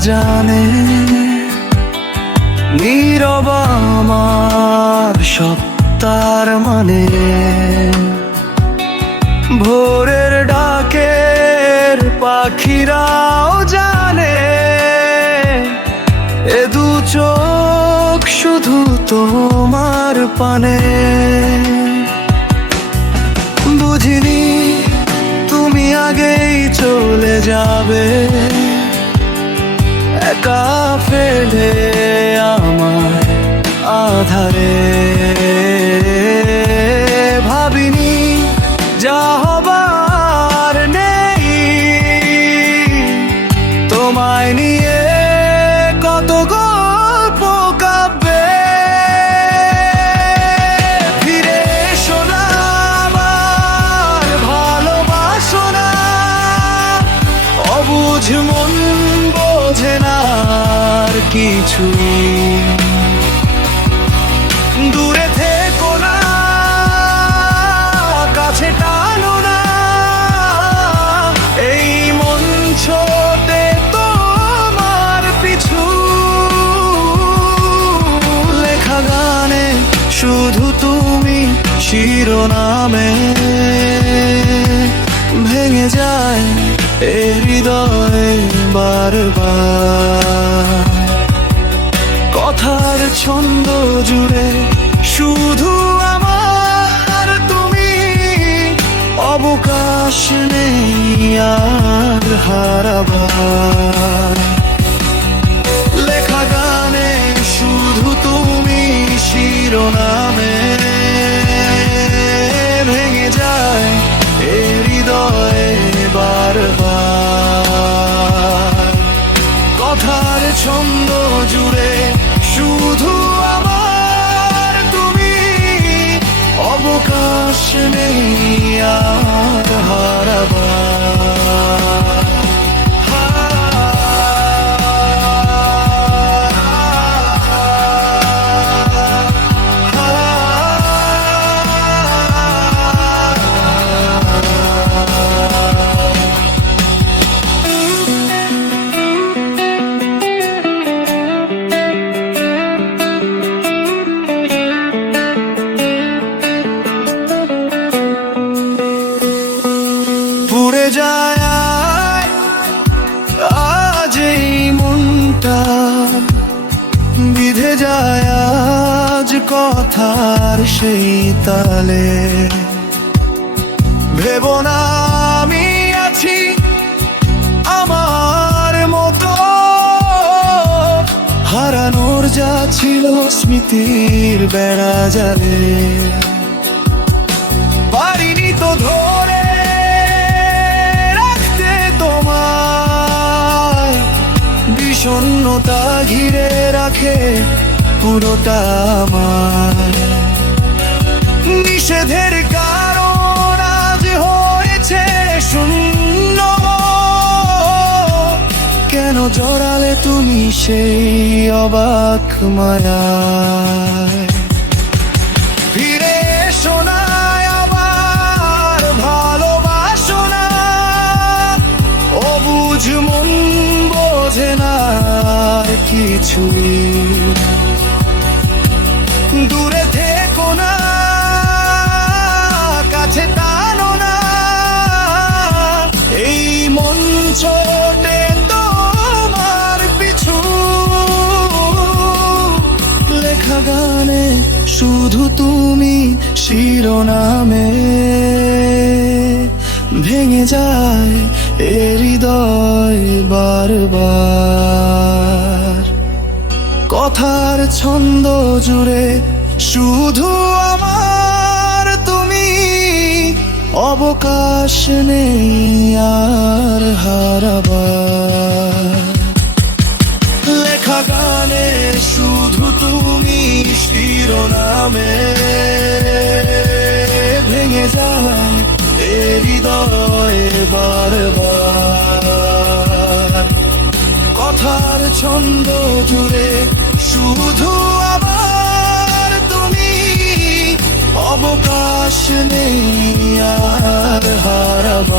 জানে নীরব আমার সপ্তার মানে। ভোরের ডাকের পাখিরাও জানে এ দু চোখ শুধু তোমার পানে। বুঝিনি তুমি আগেই চলে যাবে। আধারে ভাবিনি যা হবার নেই। তোমায় নিয়ে কত গল্প কাব্যে। ফিরে এসো না আমার ভালোবাসো না। অবুঝ মন বোঝে না কিছুই শিরোনামে ভেঙে যায় এ হৃদয় বারবার। কথার ছন্দ জুড়ে শুধু আমার, তুমি অবকাশ নেই আর হারাবার। লেখা গানে শুধু তুমি শিরোনামে ছন্দ জুড়ে শুধু আমার তুমি। অবকাশ নেই আর হারাবার। বিধে যায় আজ কথার সেই তালে। ভেব না আমি আছি আমার মতো। হারানোর যা ছিল স্মৃতির বেড়া জালে। পারিনি তো ধরে রাখে পুরোটা আমার। নিষেধের কারণ আজ হয়েছে শূন্য। কেন জড়ালে তুমি সেই অবাক মায়ায় কিছুই। দূরে থেকো না, কাছে টানো না। এই মঞ্চতে তোমার পিছু। লেখা গানে শুধু তুমি শিরোনামে ভেঙে যায় এ হৃদয় বারবার। কথার ছন্দ জুড়ে শুধু আমার তুমি অবকাশ নেই আর হারাবার। লেখা গানে শুধু তুমি শিরোনামে ভেঙে যায় এ হৃদয় বারবার। কথার ছন্দ জুড়ে শুধু আবার তুমি অবকাশ নেই আর হারাবার